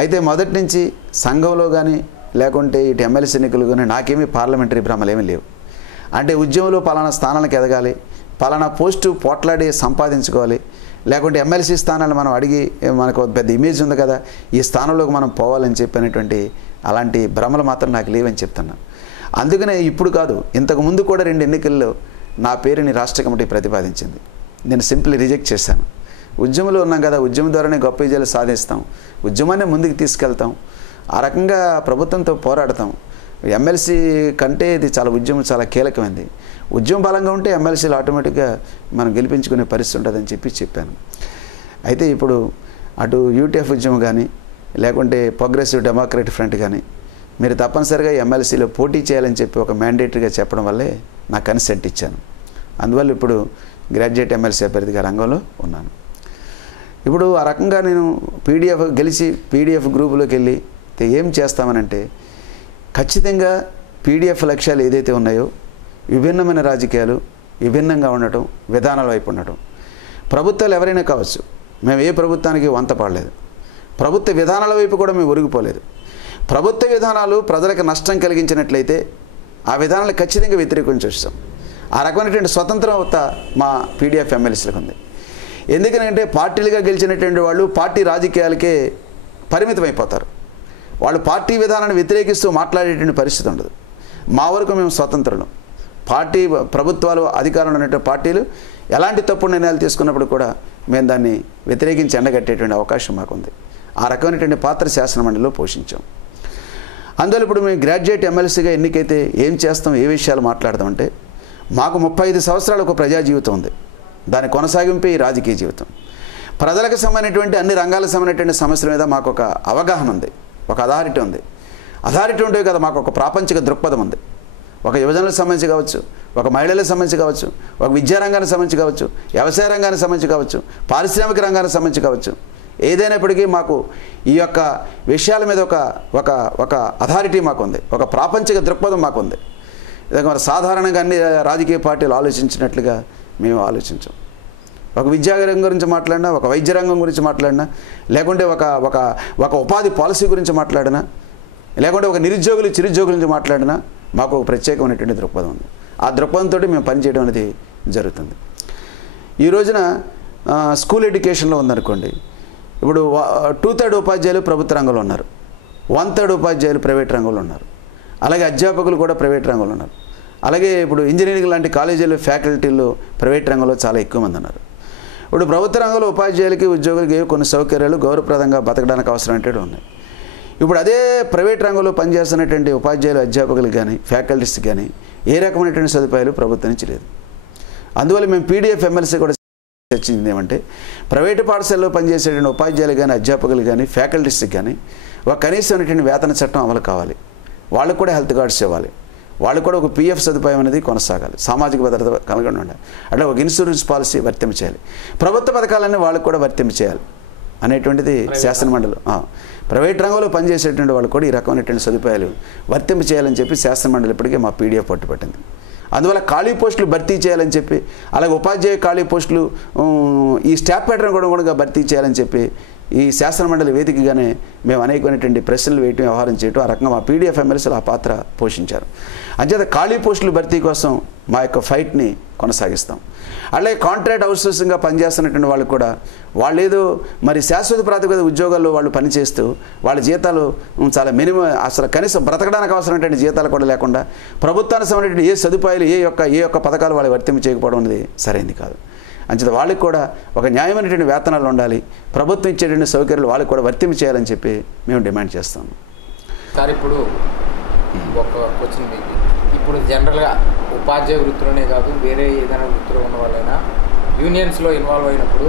అయితే మొదటి నుంచి సంఘంలో కానీ లేకుంటే ఇటు ఎమ్మెల్సీ ఎన్నికలు కానీ నాకేమీ పార్లమెంటరీ భ్రమలు ఏమీ లేవు. అంటే ఉద్యమంలో పలానా స్థానాలకు ఎదగాలి, పలానా పోస్టు పోట్లాడి సంపాదించుకోవాలి, లేకుంటే ఎమ్మెల్సీ స్థానాలు మనం అడిగి మనకు పెద్ద ఇమేజ్ ఉంది కదా ఈ స్థానంలోకి మనం పోవాలని చెప్పినటువంటి అలాంటి భ్రమలు మాత్రం నాకు లేవని చెప్తున్నాను. అందుకనే ఇప్పుడు కాదు, ఇంతకుముందు కూడా 2 ఎన్నికల్లో నా పేరుని రాష్ట్ర కమిటీ ప్రతిపాదించింది, నేను సింప్లీ రిజెక్ట్ చేశాను. ఉద్యమంలో ఉన్నాం కదా, ఉద్యమం ద్వారానే గొప్ప విజయాలు సాధిస్తాం, ఉద్యమాన్ని ముందుకు తీసుకెళ్తాం, ఆ రకంగా ప్రభుత్వంతో పోరాడతాం. ఎమ్మెల్సీ కంటే ఇది ఉద్యమం చాలా కీలకమైంది. ఉద్యమం బలంగా ఉంటే ఎమ్మెల్సీలు ఆటోమేటిక్గా మనం గెలిపించుకునే పరిస్థితి ఉంటుందని చెప్పాను. అయితే ఇప్పుడు అటు యూటీఎఫ్ ఉద్యమం కానీ లేకుంటే ప్రోగ్రెసివ్ డెమోక్రటిక్ ఫ్రంట్ కానీ మీరు తప్పనిసరిగా ఎమ్మెల్సీలో పోటీ చేయాలని చెప్పి ఒక మ్యాండేటరీగా చెప్పడం వల్లే నాకు కన్సెంట్ ఇచ్చాను. అందువల్ల ఇప్పుడు గ్రాడ్యుయేట్ ఎమ్మెల్సీ అభ్యర్థిగా రంగంలో ఉన్నాను. ఇప్పుడు ఆ రకంగా నేను పీడిఎఫ్ గెలిచి పీడిఎఫ్ గ్రూపులోకి వెళ్ళి ఏం చేస్తామనంటే ఖచ్చితంగా పీడిఎఫ్ లక్ష్యాలు ఏదైతే ఉన్నాయో విభిన్నమైన రాజకీయాలు, విభిన్నంగా ఉండటం, విధానాల వైపు ఉండటం. ప్రభుత్వాలు ఎవరైనా కావచ్చు, మేము ఏ ప్రభుత్వానికి వంత పడలేదు. ప్రభుత్వ విధానాల వైపు కూడా మేము ఒరిగిపోలేదు. ప్రభుత్వ విధానాలు ప్రజలకు నష్టం కలిగించినట్లయితే ఆ విధానాలు ఖచ్చితంగా వ్యతిరేకించి వస్తాం. ఆ రకమైనటువంటి స్వతంత్రత మా పీడిఎఫ్ ఎమ్మెల్యేలకు ఉంది. ఎందుకంటే పార్టీలుగా గెలిచినటువంటి వాళ్ళు పార్టీ రాజకీయాలకే పరిమితం అయిపోతారు. వాళ్ళు పార్టీ విధానాన్ని వ్యతిరేకిస్తూ మాట్లాడేటువంటి పరిస్థితి ఉండదు. మా వరకు మేము స్వతంత్రులం. పార్టీ ప్రభుత్వాలు అధికారంలో ఉన్నటువంటి పార్టీలు ఎలాంటి తప్పుడు నిర్ణయాలు తీసుకున్నప్పుడు కూడా మేము దాన్ని వ్యతిరేకించి ఎండగట్టేటువంటి అవకాశం మాకుంది. ఆ రకమైనటువంటి పాత్ర శాసనమండలిలో పోషించాం. అందువల్ల ఇప్పుడు మేము గ్రాడ్యుయేట్ ఎమ్మెల్సీగా ఎన్నికైతే ఏం చేస్తాం, ఏ విషయాలు మాట్లాడదామంటే మాకు 35 సంవత్సరాలు ఒక ప్రజా జీవితం ఉంది. దాని కొనసాగింపే ఈ రాజకీయ జీవితం. ప్రజలకు సంబంధించినటువంటి అన్ని రంగాలకు సంబంధించినటువంటి సమస్యల మీద మాకు ఒక అవగాహన ఉంది, ఒక అథారిటీ ఉంది. అథారిటీ ఉంటే కదా మాకు ఒక ప్రాపంచిక దృక్పథం ఉంది. ఒక యువజనులకు సంబంధించి కావచ్చు, ఒక మహిళలకు సంబంధించి కావచ్చు, ఒక విద్యారంగానికి సంబంధించి కావచ్చు, వ్యవసాయ రంగానికి సంబంధించి కావచ్చు, పారిశ్రామిక రంగానికి సంబంధించి కావచ్చు, ఏదైనప్పటికీ మాకు ఈ యొక్క విషయాల మీద ఒక అథారిటీ మాకుంది, ఒక ప్రాపంచిక దృక్పథం మాకుంది. మరి సాధారణంగా అన్ని రాజకీయ పార్టీలు ఆలోచించినట్లుగా మేము ఆలోచించాం. ఒక విద్యారంగం గురించి మాట్లాడినా, ఒక వైద్య రంగం గురించి మాట్లాడినా, లేకుంటే ఒక ఉపాధి పాలసీ గురించి మాట్లాడినా, లేకుంటే ఒక నిరుద్యోగులు చిరుద్యోగుల గురించి మాట్లాడినా మాకు ఒక ప్రత్యేకమైనటువంటి దృక్పథం ఉంది. ఆ దృక్పథంతో మేము పనిచేయడం అనేది జరుగుతుంది. ఈ రోజున స్కూల్ ఎడ్యుకేషన్లో ఉందనుకోండి, ఇప్పుడు 2/3 ఉపాధ్యాయులు ప్రభుత్వ రంగంలో ఉన్నారు, 1/3 ఉపాధ్యాయులు ప్రైవేట్ రంగంలో ఉన్నారు. అలాగే అధ్యాపకులు కూడా ప్రైవేట్ రంగంలో ఉన్నారు. అలాగే ఇప్పుడు ఇంజనీరింగ్ లాంటి కాలేజీలు ఫ్యాకల్టీలు ప్రైవేట్ రంగంలో చాలా ఎక్కువ మంది ఉన్నారు. ఇప్పుడు ప్రభుత్వ రంగంలో ఉపాధ్యాయులకి ఉద్యోగులకి కొన్ని సౌకర్యాలు గౌరవప్రదంగా బతకడానికి అవసరమైనవి ఉన్నాయి. ఇప్పుడు అదే ప్రైవేట్ రంగంలో పనిచేస్తున్నటువంటి ఉపాధ్యాయులు, అధ్యాపకులకు కానీ ఫ్యాకల్టీస్కి కానీ ఏ రకమైనటువంటి సదుపాయాలు ప్రభుత్వం నుంచి లేదు. అందువల్ల మేము పీడిఎఫ్ ఎమ్మెల్సీ కూడా చర్చించింది ఏమంటే ప్రైవేటు పాఠశాలలో పనిచేసేటువంటి ఉపాధ్యాయులు కానీ అధ్యాపకులు కానీ ఫ్యాకల్టీస్కి కానీ ఒక కనీసమైనటువంటి వేతన చట్టం అమలు కావాలి. వాళ్ళకు కూడా హెల్త్ కార్డ్స్ ఇవ్వాలి. వాళ్ళకు కూడా ఒక పిఎఫ్ సదుపాయం అనేది కొనసాగాలి. సామాజిక భద్రత కలగకుండా ఉండాలి. అట్లా ఒక ఇన్సూరెన్స్ పాలసీ వర్తింపచేయాలి. ప్రభుత్వ పథకాలన్నీ వాళ్ళకు కూడా వర్తింపచేయాలి అనేటువంటిది శాసనమండలి. ప్రైవేట్ రంగంలో పనిచేసేటువంటి వాళ్ళు కూడా ఈ రకమైనటువంటి సదుపాయాలు వర్తింప చేయాలని చెప్పి శాసనమండలి ఇప్పటికే మా పీడిఎఫ్ పట్టుపట్టింది. అందువల్ల ఖాళీ పోస్టులు భర్తీ చేయాలని చెప్పి, అలాగే ఉపాధ్యాయ ఖాళీ పోస్టులు ఈ స్టాఫ్ ప్యాటర్న్ కూడా భర్తీ చేయాలని చెప్పి ఈ శాసనమండలి వేదికగానే మేము అనేకమైనటువంటి ప్రశ్నలు వేయటం, వ్యవహారం చేయటం, ఆ రకంగా మా పీడిఎఫ్ ఎమ్మెల్యేలు ఆ పాత్ర పోషించారు. అంచేత ఖాళీ పోస్టులు భర్తీ కోసం మా యొక్క ఫైట్ని కొనసాగిస్తాం. అలాగే కాంట్రాక్ట్ అవుట్సోర్సింగ్గా పనిచేస్తున్నటువంటి వాళ్ళు కూడా వాళ్ళు ఏదో మరి శాశ్వత ప్రాతిపదిక ఉద్యోగాల్లో వాళ్ళు పనిచేస్తూ వాళ్ళ జీతాలు చాలా మినిమం, అసలు కనీసం బ్రతకడానికి అవసరమైనటువంటి జీతాలు కూడా లేకుండా ప్రభుత్వానికి సంబంధించిన ఏ సదుపాయాలు ఏ యొక్క పథకాలు వాళ్ళు వర్తింప చేయకపోవడం అనేది సరైనది కాదు. అంచేత వాళ్ళకి కూడా ఒక న్యాయమైనటువంటి వేతనాలు ఉండాలి, ప్రభుత్వం ఇచ్చేటువంటి సౌకర్యాలు వాళ్ళకి కూడా వర్తింప చేయాలని చెప్పి మేము డిమాండ్ చేస్తాము. సార్ ఇప్పుడు ఒక క్వశ్చన్ మీకు, ఇప్పుడు జనరల్గా ఉపాధ్యాయ వృత్తిలోనే కాదు వేరే ఏదైనా వృత్తిలో ఉన్న వాళ్ళైనా యూనియన్స్లో ఇన్వాల్వ్ అయినప్పుడు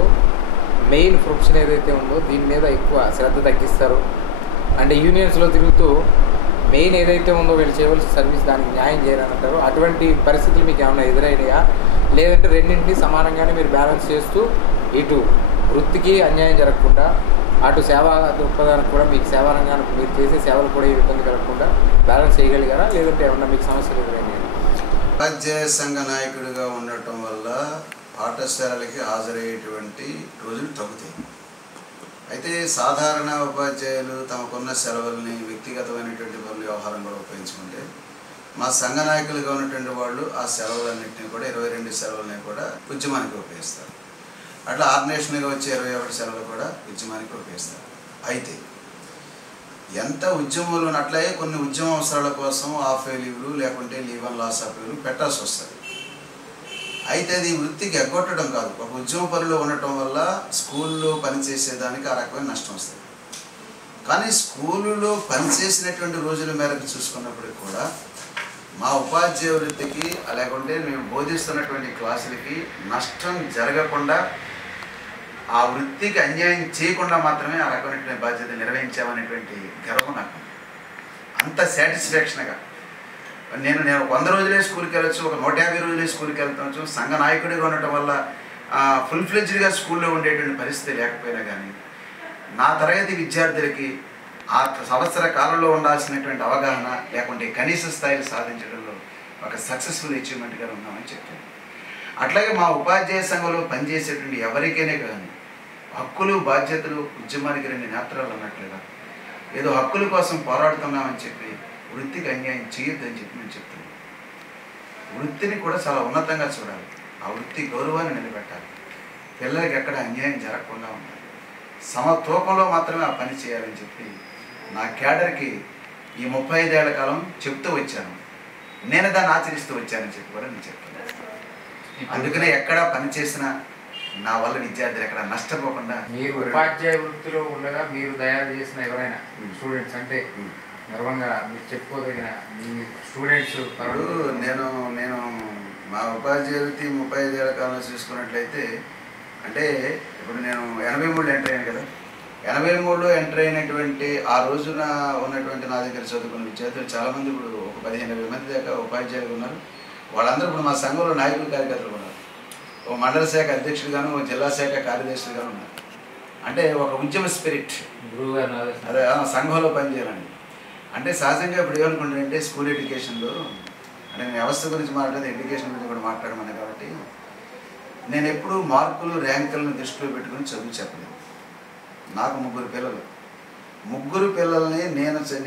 మెయిన్ ప్రొఫెషన్ ఏదైతే ఉందో దీని మీద ఎక్కువ శ్రద్ధ తగ్గిస్తారు. అంటే యూనియన్స్లో తిరుగుతూ మెయిన్ ఏదైతే ఉందో వీళ్ళు చేయవలసిన సర్వీస్ దానికి న్యాయం చేయాలని అంటారు. అటువంటి పరిస్థితులు మీకు ఏమైనా ఎదురైనాయా? లేదంటే రెండింటినీ సమానంగానే మీరు బ్యాలెన్స్ చేస్తూ ఇటు వృత్తికి అన్యాయం జరగకుండా అటు సేవా దృక్పథానికి కూడా మీకు సేవా రంగానికి మీరు చేసే సేవలు కూడా ఇబ్బంది కలగకుండా బ్యాలెన్స్ చేయగలిగారా? లేదంటే ఏమన్నా మీకు సమస్యలు ఎదురైనాయా? ఉపాధ్యాయ సంఘ నాయకుడిగా ఉండటం వల్ల పాఠశాలలకి హాజరయ్యేటువంటి రోజులు తగ్గుతాయి. అయితే సాధారణ ఉపాధ్యాయులు తమకున్న సెలవుల్ని వ్యక్తిగతమైనటువంటి పనులు వ్యవహారం కూడా ఉపయోగించుకుంటే మా సంఘ నాయకులుగా ఉన్నటువంటి వాళ్ళు ఆ సెలవులన్నింటినీ కూడా 22 సెలవులని కూడా ఉద్యమానికి ఉపయోగిస్తారు. అట్లా ఆర్గనైజేషన్గా వచ్చే 21 సెలవులు కూడా ఉద్యమానికి ఉపయోగిస్తారు. అయితే ఎంత ఉద్యమంలో అట్లాగే కొన్ని ఉద్యమ అవసరాల కోసం ఆఫ్ ఏ లీవ్లు లేకుంటే లీవ్ అండ్ లాస్ ఆఫ్ లీవ్లు పెట్టాల్సి వస్తుంది. అయితే అది వృత్తికి ఎగ్గొట్టడం కాదు, ఒక ఉద్యమ పనిలో ఉండటం వల్ల స్కూల్లో పనిచేసేదానికి ఆ రకమైన నష్టం వస్తుంది. కానీ స్కూలులో పనిచేసినటువంటి రోజుల మేరకు చూసుకున్నప్పటికి కూడా మా ఉపాధ్యాయ వృత్తికి లేకుంటే మేము బోధిస్తున్నటువంటి క్లాసులకి నష్టం జరగకుండా ఆ వృత్తికి అన్యాయం చేయకుండా మాత్రమే ఆ రకమైనటువంటి బాధ్యత నిర్వహించామనేటువంటి గర్వం నాకు. అంత సాటిస్ఫాక్షన్గా నేను 100 రోజులే స్కూల్కి వెళ్ళొచ్చు, ఒక 150 రోజులే స్కూల్కి వెళ్తాను. సంఘ నాయకుడిగా ఉండటం వల్ల ఫుల్ ఫ్లెడ్జ్డ్గా స్కూల్లో ఉండేటువంటి పరిస్థితి లేకపోయినా కానీ నా తరగతి విద్యార్థులకి ఆ సంవత్సర కాలంలో ఉండాల్సినటువంటి అవగాహన లేకుంటే కనీస స్థాయిని సాధించడంలో ఒక సక్సెస్ఫుల్ అచీవ్మెంట్గా ఉన్నామని చెప్తాను. అట్లాగే మా ఉపాధ్యాయ సంఘంలో పనిచేసేటువంటి ఎవరికైనా కానీ హక్కులు బాధ్యతలు ఉద్యమానికి 2 నేత్రాలు అన్నట్లుగా ఏదో హక్కుల కోసం పోరాడుతున్నామని చెప్పి వృత్తికి అన్యాయం చేయొద్దని చెప్పి నేను చెప్తున్నాను. వృత్తిని కూడా చాలా ఉన్నతంగా చూడాలి, ఆ వృత్తి గౌరవాన్ని నిలబెట్టాలి, పిల్లలకి ఎక్కడ అన్యాయం జరగకుండా ఉండాలి, సమతూకంలో మాత్రమే ఆ పని చేయాలని చెప్పి నా క్యాడర్కి ఈ 35 ఏళ్ల కాలం చెప్తూ వచ్చాను. నేను దాన్ని ఆచరిస్తూ వచ్చానని చెప్పి కూడా నేను చెప్తాను. అందుకనే ఎక్కడ పని చేసినా నా వల్ల విద్యార్థులు ఎక్కడ నష్టపోకుండా. మీరు ఉపాధ్యాయ వృత్తిలో ఉండగా మీరు తయారు చేసిన ఎవరైనా స్టూడెంట్స్ అంటే గర్వంగా మీరు చెప్పుకోదగిన మీ స్టూడెంట్స్? నేను మా ఉపాధ్యాయ వృత్తి 35 ఏళ్ల కాలంలో చూసుకున్నట్లయితే అంటే ఇప్పుడు నేను 83లో ఎంటర్ అయ్యాను కదా. 83లో ఎంటర్ అయినటువంటి ఆ రోజున ఉన్నటువంటి నా దగ్గర చదువుకున్న విద్యార్థులు చాలామంది ఇప్పుడు ఒక 15-20 మంది దాకా ఉపాధ్యాయులు ఉన్నారు. వాళ్ళందరూ ఇప్పుడు మా సంఘంలో నాయకులు కార్యకర్తలు ఉన్నారు. ఓ మండల శాఖ అధ్యక్షుడుగాను, ఓ జిల్లా శాఖ కార్యదర్శులుగాను ఉన్నారు. అంటే ఒక ఉద్యమ స్పిరిట్, అదే సంఘంలో పనిచేయాలండి. అంటే సహజంగా ఇప్పుడు ఏమనుకుంటానంటే స్కూల్ ఎడ్యుకేషన్లో అంటే నేను వ్యవస్థ గురించి మాట్లాడేది, ఎడ్యుకేషన్ గురించి కూడా మాట్లాడమని కాబట్టి నేను ఎప్పుడూ మార్కులు ర్యాంకులను దృష్టిలో పెట్టుకుని చదువు చెప్పలేదు. నాకు 3 పిల్లలు. 3 పిల్లల్ని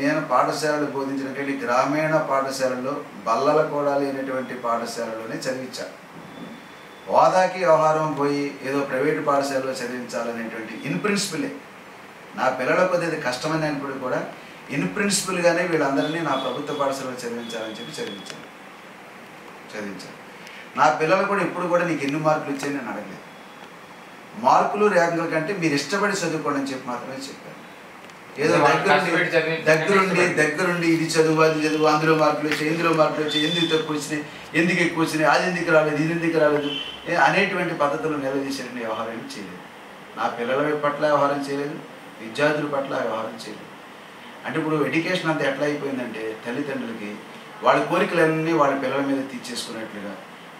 నేను పాఠశాలలు బోధించినటువంటి గ్రామీణ పాఠశాలలో బల్లల కూడా లేనటువంటి పాఠశాలలోనే చదివించాను. హోదాకి వ్యవహారం పోయి ఏదో ప్రైవేటు పాఠశాలలో చదివించాలనేటువంటి ఇన్ ప్రిన్సిపలే. నా పిల్లల కొద్దిగా కష్టమైనప్పుడు కూడా ఇన్ ప్రిన్సిపల్గానే వీళ్ళందరినీ నా ప్రభుత్వ పాఠశాలలో చదివించాలని చెప్పి చదివించాను. నా పిల్లలు కూడా ఇప్పుడు కూడా నీకు ఎన్ని మార్కులు ఇచ్చాయని నేను అడగలేదు. మార్కులు ర్యాంకుల కంటే మీరు ఇష్టపడి చదువుకోండి అని చెప్పి మాత్రమే చెప్పాను. ఏదో దగ్గరుండి ఇది చదువు అది చదువు, అందులో మార్కులు వచ్చాయి, ఇందులో మార్కులు వచ్చాయి, ఎందుకు తక్కువ వచ్చినాయి, ఎందుకు ఎక్కువ వచ్చినాయి, అది ఎందుకు రాలేదు, ఇది ఎందుకు రాలేదు అనేటువంటి పద్ధతులు నిలదీసేటువంటి వ్యవహారం చేయలేదు. నా పిల్లల పట్ల వ్యవహారం చేయలేదు, విద్యార్థుల పట్ల వ్యవహారం చేయలేదు. అంటే ఇప్పుడు ఎడ్యుకేషన్ అంతా ఎట్లా అయిపోయిందంటే తల్లిదండ్రులకి వాళ్ళ కోరికలన్నీ వాళ్ళ పిల్లల మీద తీర్చేసుకునేట్లుగా,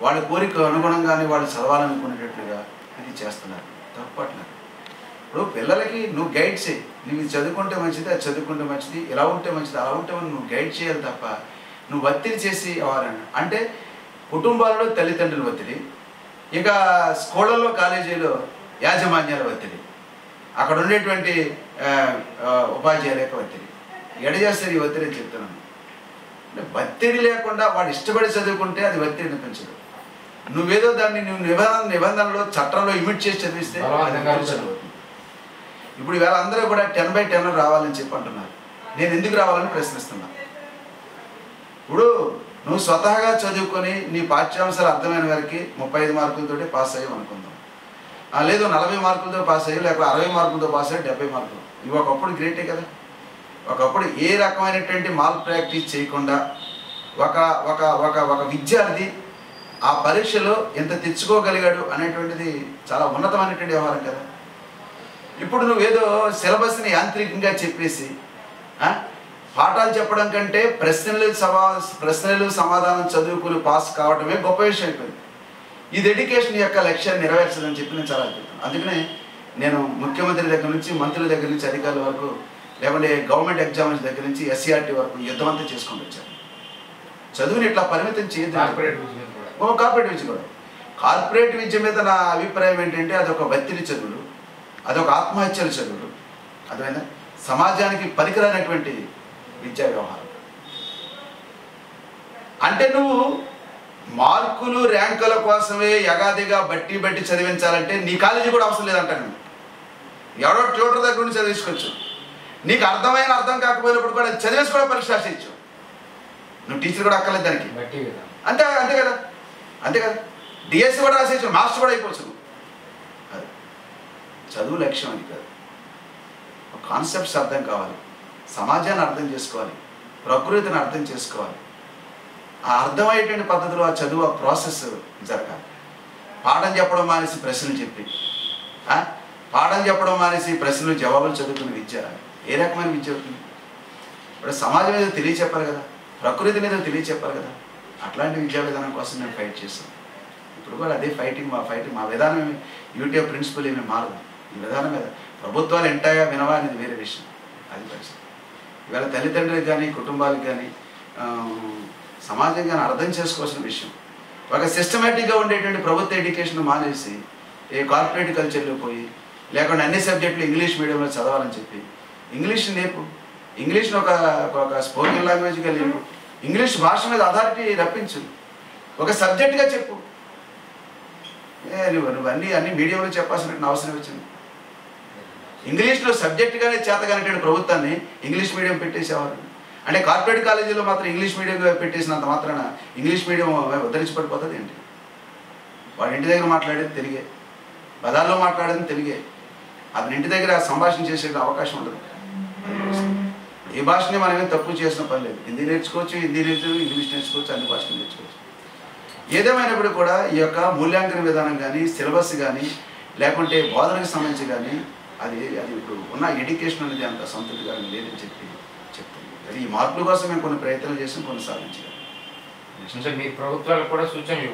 వాళ్ళ కోరిక అనుగుణంగానే వాళ్ళు చదవాలనుకునేటట్లుగా ఇది చేస్తున్నారు. తప్పట్లేదు. ఇప్పుడు పిల్లలకి నువ్వు గైడ్ చేయి, నువ్వు ఇది చదువుకుంటే మంచిది, అది చదువుకుంటే మంచిది, ఇలా ఉంటే మంచిది, అలా ఉంటే నువ్వు గైడ్ చేయాలి తప్ప నువ్వు ఒత్తిడి చేసి ఎవరన్నా అంటే కుటుంబాలలో తల్లిదండ్రుల ఒత్తిడి, ఇక స్కూళ్ళల్లో కాలేజీలో యాజమాన్యాల ఒత్తిడి, అక్కడ ఉండేటువంటి ఉపాధ్యాయుల యొక్క ఒత్తిడి. ఎడ చేస్తారు ఈ ఒత్తిడి అని చెప్తున్నాను. అంటే ఒత్తిడి లేకుండా వాడు ఇష్టపడి చదువుకుంటే అది ఒత్తిడి అనిపించదు. నువ్వేదో దాన్ని నువ్వు నిబంధనలో చట్టంలో ఇమిట్ చేసి చదివిస్తే చదువుతుంది. ఇప్పుడు ఇవాళ అందరూ కూడా 10/10 రావాలని చెప్పి అంటున్నారు. నేను ఎందుకు రావాలని ప్రశ్నిస్తున్నా. ఇప్పుడు నువ్వు స్వతహాగా చదువుకొని నీ పాఠ్యాంశాలు అర్థమైన వారికి 35 మార్కులతోటి పాస్ అయ్యావు అనుకుందాం. లేదు 40 మార్కులతో పాస్ అయ్యి, లేకపోతే 60 మార్కులతో పాస్ అయ్యి 70 మార్కులు. ఇవి ఒకప్పుడు గ్రేటే కదా. ఒకప్పుడు ఏ రకమైనటువంటి మాల్ ప్రాక్టీస్ చేయకుండా ఒక ఒక ఒక ఒక విద్యార్థి ఆ పరీక్షలో ఎంత తెచ్చుకోగలిగాడు అనేటువంటిది చాలా ఉన్నతమైనటువంటి వ్యవహారం కదా. ఇప్పుడు నువ్వేదో సిలబస్ని యాంత్రికంగా చెప్పేసి పాఠాలు చెప్పడం కంటే ప్రశ్నలు సమాధానం చదువుకుని పాస్ కావడమే గొప్ప విషయం అయిపోయింది. ఇది ఎడ్యుకేషన్ యొక్క లక్ష్యాన్ని నెరవేర్చదని చెప్పి నేను చాలా అద్భుతం. అందుకనే నేను ముఖ్యమంత్రి దగ్గర నుంచి మంత్రుల దగ్గర నుంచి అధికారుల వరకు, లేకుంటే గవర్నమెంట్ ఎగ్జామ్స్ దగ్గర నుంచి SCRT వరకు యుద్ధం అంతా చేసుకొని వచ్చాను. చదువుని ఇట్లా పరిమితం చేయదు. కార్పొరేట్ విద్య కూడా. కార్పొరేట్ విద్య మీద నా అభిప్రాయం ఏంటంటే అదొక ఒత్తిడి చదువులు, అదొక ఆత్మహత్యల చదువులు, అదేనా సమాజానికి పనికిరానటువంటి విద్యా వ్యవహారం. అంటే నువ్వు మార్కులు ర్యాంకుల కోసమే యగాదిగా బట్టి చదివించాలంటే నీ కాలేజీ కూడా అవసరం లేదంటాను. ఎవడో ట్యూటర్ దగ్గర నుంచి చదివించుకోవచ్చు. నీకు అర్థం కాకపోయినప్పుడు కూడా చదివేసి కూడా పరీక్ష రాసేయచ్చు. నువ్వు టీచర్ కూడా అక్కర్లేదు దానికి. అంతే కదా. డిఎస్సి కూడా రాసేయచ్చు, మాస్టర్ కూడా అయిపోవచ్చు. అది చదువు లక్ష్యం అని కాదు. కాన్సెప్ట్స్ అర్థం కావాలి, సమాజాన్ని అర్థం చేసుకోవాలి, ప్రకృతిని అర్థం చేసుకోవాలి. ఆ అర్థమయ్యేటువంటి పద్ధతిలో ఆ చదువు ఆ ప్రాసెస్ జరగాలి. పాఠం చెప్పడం మానేసి ప్రశ్నలు చెప్పి, పాఠం చెప్పడం మానేసి ప్రశ్నలు జవాబులు చదువుకునే విద్య ఏ రకమైన విద్య అవుతుంది? ఇప్పుడు సమాజం మీద తెలియచెప్పాలి కదా, ప్రకృతి మీద తెలియచెప్పాలి కదా. అట్లాంటి విద్యా విధానం కోసం నేను ఫైట్ చేస్తాను. ఇప్పుడు కూడా అదే ఫైటింగ్ మా విధానం ఏమి యూటీఎఫ్ ప్రిన్సిపల్ ఏమి మారదు. ఈ విధానం మీద ప్రభుత్వాలు ఎంటాయా వినవా అనేది వేరే విషయం. అది పరిస్థితి. ఇవాళ తల్లిదండ్రులకు కానీ కుటుంబాలకు కానీ సమాజం కానీ అర్థం చేసుకోవాల్సిన విషయం. ఒక సిస్టమేటిక్గా ఉండేటువంటి ప్రభుత్వ ఎడ్యుకేషన్ మానేసి ఏ కార్పొరేట్ కల్చర్లో పోయి లేకుండా అన్ని సబ్జెక్టులు ఇంగ్లీష్ మీడియంలో చదవాలని చెప్పి ఇంగ్లీష్ నేర్పు, ఇంగ్లీష్ని ఒక స్పోకెన్ లాంగ్వేజ్గా లేపు, ఇంగ్లీష్ భాష మీద అథారిటీ రప్పించు, ఒక సబ్జెక్ట్గా చెప్పు. నువ్వు అన్ని మీడియంలో చెప్పాల్సిన అవసరం వచ్చింది. ఇంగ్లీష్లో సబ్జెక్టుగానే చేతగానేటువంటి ప్రభుత్వాన్ని ఇంగ్లీష్ మీడియం పెట్టేసేవారు. అంటే కార్పొరేట్ కాలేజీలో మాత్రం ఇంగ్లీష్ మీడియంగా పెట్టేసినంత మాత్రాన ఇంగ్లీష్ మీడియం ఉద్ధరించి పడిపోతుంది ఏంటి? వాడి ఇంటి దగ్గర మాట్లాడేది తెలుగే, బజార్లో మాట్లాడేది తెలుగే, అతని ఇంటి దగ్గర సంభాషణ చేసే అవకాశం ఉండదు. ఏ భాషని మనం ఏం తక్కువ చేసిన పని లేదు. హిందీ నేర్చుకోవచ్చు, ఇంగ్లీష్ నేర్చుకోవచ్చు, అన్ని భాషలు నేర్చుకోవచ్చు. ఏదేమైనప్పుడు కూడా ఈ యొక్క మూల్యాంకన విధానం కానీ సిలబస్ కానీ లేకుంటే బోధనకు సంబంధించి కానీ అది ఇప్పుడు ఉన్న ఎడ్యుకేషన్ అనేది అంత సంతృప్తిగా లేదని చెప్తుంది. అది ఈ మార్పుల కోసం మేము కొన్ని ప్రయత్నాలు చేసాం, కొన్ని సాధించాం. మీ ప్రభుత్వాలకు కూడా సూచనలు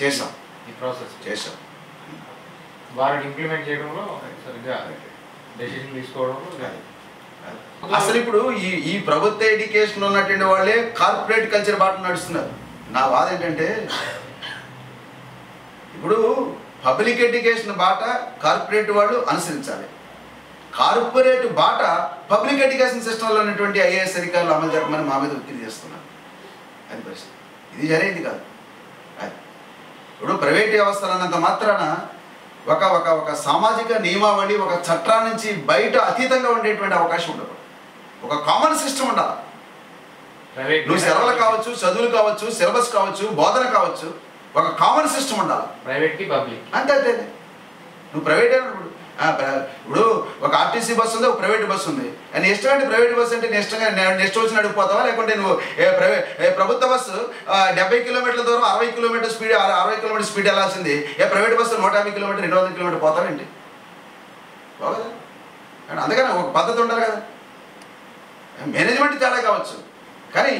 చేసాం ఈ ప్రాసెస్ చేసాం. వారిని ఇంప్లిమెంట్ చేయడంలో సరిగ్గా డెసిషన్ తీసుకోవడంలో అసలు ఇప్పుడు ఈ ప్రభుత్వ ఎడ్యుకేషన్ ఉన్నటువంటి వాళ్ళే కార్పొరేట్ కల్చర్ బాట నడుస్తున్నారు. నా వాదన ఏంటంటే ఇప్పుడు పబ్లిక్ ఎడ్యుకేషన్ బాట కార్పొరేట్ వాళ్ళు అనుసరించాలి, కార్పొరేట్ బాట పబ్లిక్ ఎడ్యుకేషన్ సిస్టంలో ఉన్నటువంటి ఐఏఎస్ అధికారులు అమలు జరపమని మా మీద ఒత్తిడి చేస్తున్నారు. అది పరిస్థితి. ఇది జరిగేది కాదు. అది ఇప్పుడు ప్రైవేట్ వ్యవస్థలు అన్నంత మాత్రాన ఒక సామాజిక నియమావళి ఒక చట్టం నుంచి బయట అతీతంగా ఉండేటువంటి అవకాశం ఉండదు. ఒక కామన్ సిస్టమ్ ఉండాలి. నువ్వు సెలవులు కావచ్చు, చదువులు కావచ్చు, సిలబస్ కావచ్చు, బోధన కావచ్చు, ఒక కామన్ సిస్టమ్ ఉండాలి. ప్రైవేట్కి పబ్లిక్ అంతే. నువ్వు ప్రైవేట్ ఇప్పుడు ఒక ఆర్టీసీ బస్సు ఉంది, ఒక ప్రైవేట్ బస్సు ఉంది. నీ ఇష్టమైన ప్రైవేట్ బస్సు అంటే నీ ఇష్టంగా నెక్స్ట్ వచ్చి నడిపోతావా, లేకుంటే నువ్వు ప్రభుత్వ బస్సు 70 కిలోమీటర్ల దూరం 60 కిలోమీటర్ స్పీడ్ వెళ్ళాల్సింది ప్రైవేట్ బస్సు 150 కిలోమీటర్ 200 కిలోమీటర్ పోతావేంటి? బాగోదా? అందుకని ఒక పద్ధతి ఉండాలి కదా. మేనేజ్మెంట్ తేడా కావచ్చు, కానీ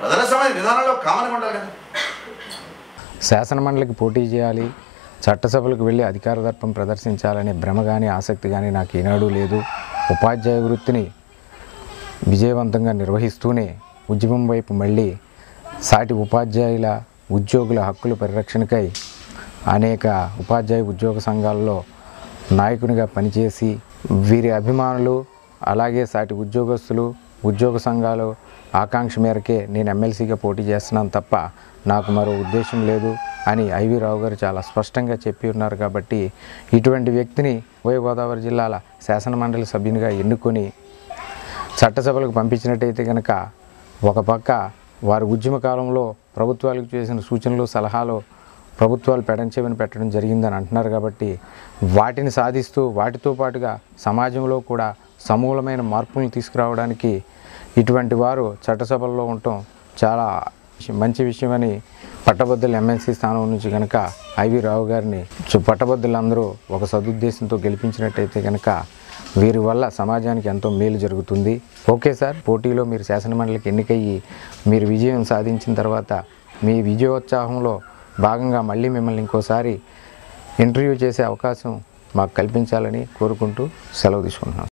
ప్రజల సమాజ విధానంలో కామన్గా ఉండాలి కదా. శాసనమండలికి పోటీ చేయాలి, చట్టసభలకు వెళ్ళి అధికార దర్పం ప్రదర్శించాలనే భ్రమ కానీ ఆసక్తి కానీ నాకు ఈనాడు లేదు. ఉపాధ్యాయ వృత్తిని విజయవంతంగా నిర్వహిస్తూనే ఉద్యమం వైపు మళ్ళీ సాటి ఉపాధ్యాయుల ఉద్యోగుల హక్కుల పరిరక్షణకై అనేక ఉపాధ్యాయ ఉద్యోగ సంఘాల్లో నాయకునిగా పనిచేసి వీరి అభిమానులు అలాగే సాటి ఉద్యోగస్తులు ఉద్యోగ సంఘాలు ఆకాంక్ష మేరకే నేను ఎమ్మెల్సీగా పోటీ చేస్తున్నాను తప్ప నాకు మరో ఉద్దేశం లేదు అని ఐవి రావు గారు చాలా స్పష్టంగా చెప్పి ఉన్నారు. కాబట్టి ఇటువంటి వ్యక్తిని ఉభయ గోదావరి జిల్లాల శాసనమండలి సభ్యునిగా ఎన్నుకొని చట్టసభలకు పంపించినట్టయితే కనుక ఒక పక్క వారి ఉద్యమ కాలంలో ప్రభుత్వాలకు చేసిన సూచనలు సలహాలు ప్రభుత్వాలు పెడంచెవిని పెట్టడం జరిగిందని అంటున్నారు. కాబట్టి వాటిని సాధిస్తూ వాటితో పాటుగా సమాజంలో కూడా సమూలమైన మార్పులను తీసుకురావడానికి ఇటువంటి వారు చట్టసభల్లో ఉండటం చాలా మంచి విషయమని పట్టభద్రుల ఎమ్మెల్సీ స్థానం నుంచి కనుక ఐవి రావు గారిని పట్టభద్రులందరూ ఒక సదుద్దేశంతో గెలిపించినట్టయితే కనుక వీరి వల్ల సమాజానికి ఎంతో మేలు జరుగుతుంది. ఓకే సార్, పోటీలో మీరు శాసనమండలికి ఎన్నికయ్యి మీరు విజయం సాధించిన తర్వాత మీ విజయోత్సాహంలో భాగంగా మళ్ళీ మిమ్మల్ని ఇంకోసారి ఇంటర్వ్యూ చేసే అవకాశం మాకు కల్పించాలని కోరుకుంటూ సెలవు తీసుకుంటున్నాను.